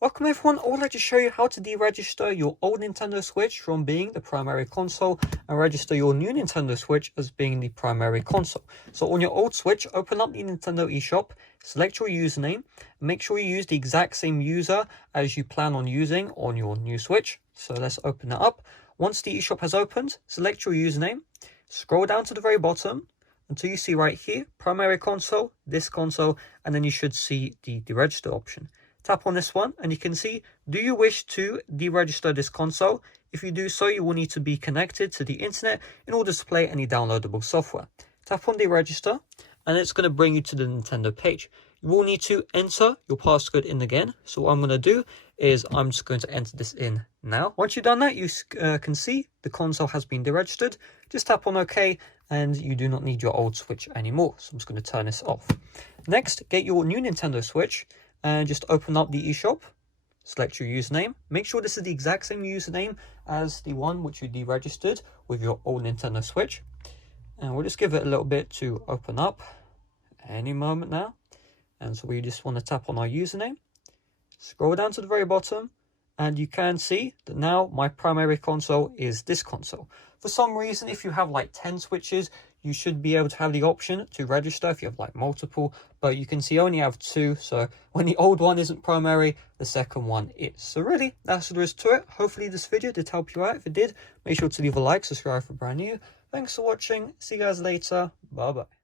Welcome everyone, I would like to show you how to deregister your old Nintendo Switch from being the primary console and register your new Nintendo Switch as being the primary console. So on your old Switch, open up the Nintendo eShop, select your username, and make sure you use the exact same user as you plan on using on your new Switch. So let's open that up. Once the eShop has opened, select your username, scroll down to the very bottom until you see right here, primary console, this console, and then you should see the deregister option. Tap on this one and you can see, do you wish to deregister this console? If you do so, you will need to be connected to the internet in order to play any downloadable software. Tap on deregister and it's going to bring you to the Nintendo page. You will need to enter your passcode in again. So what I'm going to do is I'm just going to enter this in now. Once you've done that, you can see the console has been deregistered. Just tap on OK and you do not need your old Switch anymore. So I'm just going to turn this off. Next, get your new Nintendo Switch and just open up the eShop, select your username, make sure this is the exact same username as the one which you deregistered with your old Nintendo Switch, and we'll just give it a little bit to open up any moment now. And so we just want to tap on our username, scroll down to the very bottom, and you can see that now my primary console is this console. For some reason, if you have like 10 Switches, you should be able to have the option to register if you have like multiple, but you can see I only have 2. So when the old one isn't primary, the second one is. So really, that's what there is to it. Hopefully this video did help you out. If it did, make sure to leave a like, subscribe for brand new. Thanks for watching. See you guys later. Bye bye.